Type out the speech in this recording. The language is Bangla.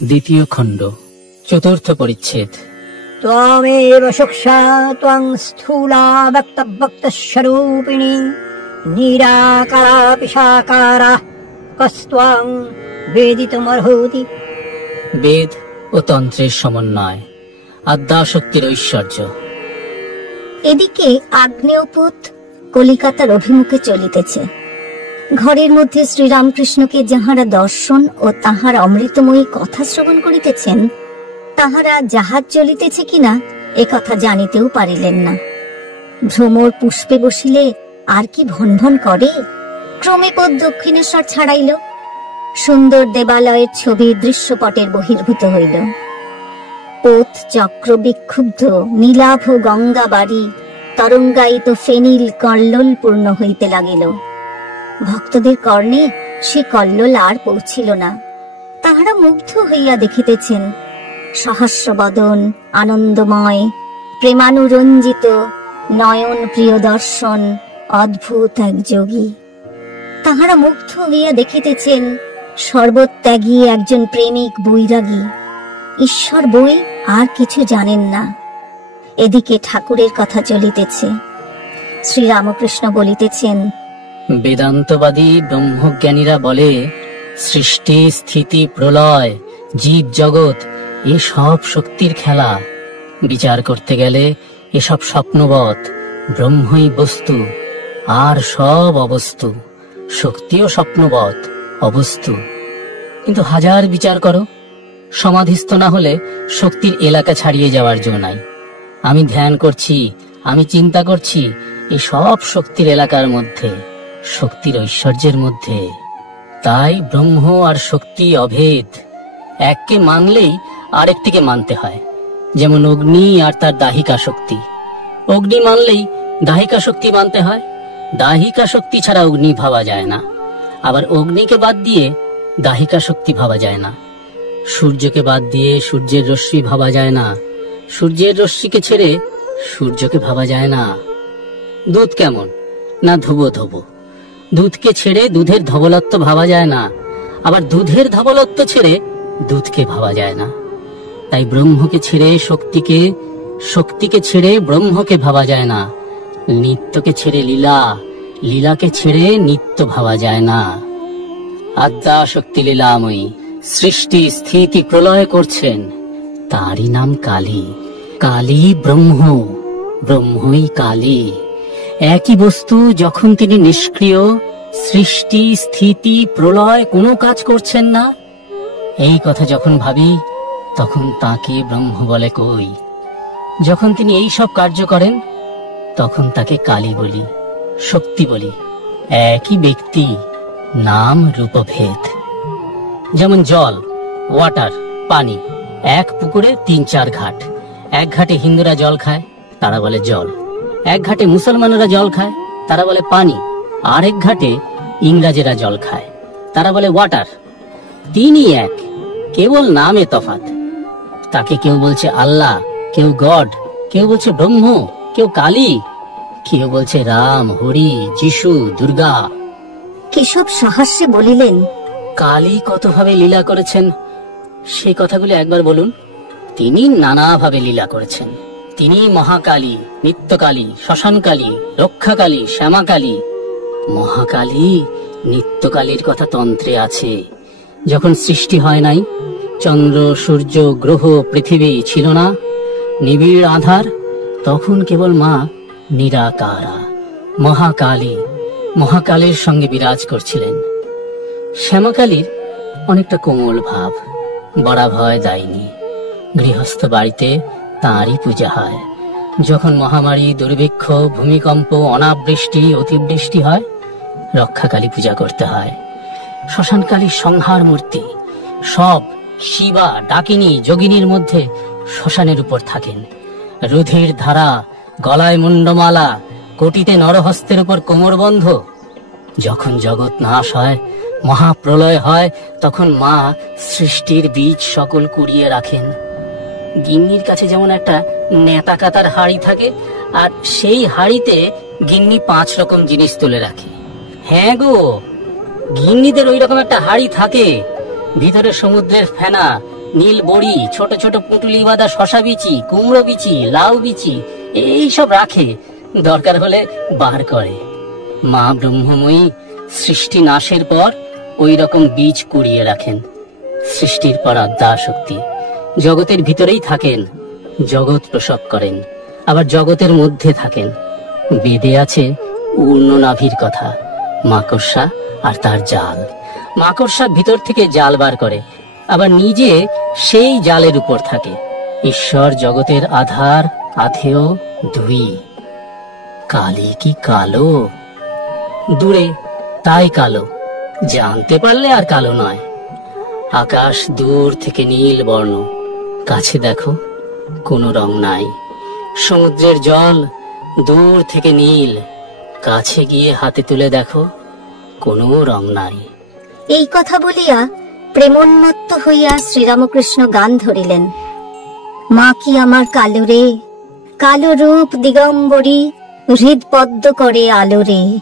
দ্বিতীয় খণ্ড, চতুর্থ পরিচ্ছেদ। ত্বমেব সুক্ষা ত্বং স্থূলা ব্যক্তস্বরূপিণী নিরাকারা পিশাকারা কস্ত্বং বেদিতুমর্হতি। বেদ ও তন্ত্রের সমন্বয়, আদ্যাশক্তির ঐশ্বর্য। এদিকে আগ্নেয়পুত কলিকাতার অভিমুখে চলিতেছে। ঘরের মধ্যে শ্রীরামকৃষ্ণকে যাহারা দর্শন ও তাহার অমৃতময়ী কথা শ্রবণ করিতেছেন, তাহারা জাহাজ চলিতেছে কিনা এ কথা জানিতেও পারিলেন না। ভ্রমর পুষ্পে বসিলে আর কি ভন ভন করে। ক্রমে পথ দক্ষিণেশ্বর ছাড়াইল। সুন্দর দেবালয়ের ছবি দৃশ্যপটের বহির্ভূত হইল। পথ চক্র বিক্ষুব্ধ নীলাভ গঙ্গা বাড়ি তরঙ্গায়িত ফেনিল কল্লোল পূর্ণ হইতে লাগিল। ভক্তদের কর্ণে সে কল্লোল আর পৌঁছিল না। তাহারা মুগ্ধ হইয়া দেখিতেছেন সহস্রবদন আনন্দময় প্রেমানুরঞ্জিত নয়ন প্রিয় দর্শন অদ্ভুত এক যোগী। তাহারা মুগ্ধ হইয়া দেখিতেছেন সর্বত্যাগী একজন প্রেমিক বৈরাগী। ঈশ্বর বই আর কিছু জানেন না। এদিকে ঠাকুরের কথা চলিতেছে। শ্রীরামকৃষ্ণ বলিতেছেন, বেদান্তবাদী ব্রহ্মজ্ঞানীরা বলে সৃষ্টি স্থিতি প্রলয় জীব জগৎ এসব শক্তির খেলা। বিচার করতে গেলে এসব স্বপ্নবৎ, ব্রহ্মই বস্তু আর সব অবস্তু। শক্তিও স্বপ্নবৎ, অবস্তু। কিন্তু হাজার বিচার করো, সমাধিস্থ না হলে শক্তির এলাকা ছাড়িয়ে যাওয়ার জো নাই। আমি ধ্যান করছি, আমি চিন্তা করছি, এই সব শক্তির এলাকার মধ্যে, শক্তির ঐশ্বর্যের মধ্যে। তাই ব্রহ্ম আর শক্তি অভেদ। এককে মানলেই আরেকটিকে মানতে হয়। যেমন অগ্নি আর তার দাহিকা শক্তি। অগ্নি মানলেই দাহিকা শক্তি মানতে হয়। দাহিকা শক্তি ছাড়া অগ্নি ভাবা যায় না। আবার অগ্নিকে বাদ দিয়ে দাহিকা শক্তি ভাবা যায় না। সূর্যকে বাদ দিয়ে সূর্যের রশ্মি ভাবা যায় না। সূর্যের রশ্মিকে ছেড়ে সূর্যকে ভাবা যায় না। দুধ কেমন না ধোবো ধোবো। দুধকে ছেড়ে দুধের ধবলত্ব ভাবা যায় না। আবার দুধের ধবলত্ব ছেড়ে দুধকে ভাবা যায় না। তাই ব্রহ্মকে ছেড়ে শক্তিকে, শক্তিকে ছেড়ে ব্রহ্মকে ভাবা যায় না। নিত্যকে ছেড়ে লীলা, লীলাকে ছেড়ে নিত্য ভাবা যায় না। আদ্যা শক্তি লীলাময়ী সৃষ্টি স্থিতি প্রলয় করছেন, তারই নাম কালী। কালী ব্রহ্ম, ব্রহ্মই কালী। একই বস্তু যখন তিনি নিষ্ক্রিয়, সৃষ্টি স্থিতি প্রলয় কোনো কাজ করছেন না, এই কথা যখন ভাবি তখন তাকে ব্রহ্ম বলে কই। যখন তিনি এই সব কার্য করেন তখন তাকে কালী বলি, শক্তি বলি। একই ব্যক্তি, নাম রূপভেদ। যেমন জল, ওয়াটার, পানি। এক পুকুরে ৩-৪ ঘাট। এক ঘাটে হিন্দুরা জল খায়, তারা বলে জল। এক ঘাটে মুসলমানেরা জল খায়, তারা বলে পানি। আর এক ঘাটে ইংরাজেরা জল খায়, তারা বলে ওয়াটার। তিনই এক, কেবল নামে তফাৎ। তাকে কেউ বলছে আল্লাহ, কেউ গড, কেউ বলছে ব্রহ্ম, কেউ কালী, কেউ বলছে রাম, হরি, যিশু, দুর্গা। কেশব সহাস্যে বলিলেন, কালী কতভাবে লীলা করেছেন সেই কথাগুলো একবার বলুন। তিনি নানাভাবে লীলা করেছেন। তিনি মহাকালী, নিত্যকালী, শ্মশানকালী, রক্ষাকালী, শ্যামাকালী। মহাকালী, নিত্যকালীর কথা তন্ত্রে আছে। যখন সৃষ্টি হয় নাই, চন্দ্র, সূর্য, গ্রহ, পৃথিবী ছিল না, নিবিড় আধার, তখন কেবল মা নিরাকারা মহাকালী, মহাকালীর সঙ্গে বিরাজ করছিলেন। শ্যামাকালীর অনেকটা কোমল ভাব, বড়া ভয় দায়নি। গৃহস্থ বাড়িতে তাঁরই পূজা হয়। যখন মহামারী, দুর্ভিক্ষ, ভূমিকম্প, অনাবৃষ্টি, অতিবৃষ্টি হয়, রক্ষাকালী পূজা করতে হয়। শ্মশানকালী সংহার মূর্তি। সব শিবা, ডাকিনী, যোগিনীর মধ্যে শ্মশানের উপর থাকেন। রুধির ধারা, গলায় মুন্ডমালা, কোটিতে নরহস্তের উপর কোমরবন্ধ। যখন জগৎ নাশ হয়, মহাপ্রলয় হয়, তখন মা সৃষ্টির বীজ সকল কুড়িয়ে রাখেন। গিন্নির কাছে যেমন একটা নেতা কাতার হাড়ি থাকে, আর সেই হাড়িতে গিন্নি 5 রকম জিনিস তুলে রাখে। হ্যাঁ গো, গিন্নিদের ওই রকম একটা হাড়ি থাকে। ভিতরে সমুদ্রের ফেনা, নীল বড়ি, ছোট ছোট পুঁটুলি বাঁধা শশা বিচি, কুমড়ো বিচি, লাউ বিচি এইসব রাখে, দরকার হলে বার করে। মা ব্রহ্মময়ী সৃষ্টি নাশের পর ওই রকম বীজ কুড়িয়ে রাখেন। সৃষ্টির পর আদ্যা শক্তি জগতের ভিতরেই থাকেন, জগৎ প্রসব করেন, আবার জগতের মধ্যে থাকেন। বেদে আছে উর্ণ নাভির কথা, মাকড়সা আর তার জাল। মাকড়সা ভিতর থেকে জাল বার করে, আবার নিজে সেই জালের উপর থাকে। ঈশ্বর জগতের আধার, আধেয় দুই। কালি কি কালো? দূরে তাই কালো, জানতে পারলে আর কালো নয়। আকাশ দূর থেকে নীল বর্ণ, কাছে দেখো কোনো রং নাই। সমুদ্রের জল দূর থেকে নীল, কাছে গিয়ে হাতে তুলে দেখো কোনো রং নাই। এই কথা বলিয়া প্রেমোন্মত্ত হইয়া শ্রীরামকৃষ্ণ গান ধরিলেন। মা কি আমার কালো রে, কালো রূপ দিগম্বরী, হৃদপদ্ম করে আলো রে।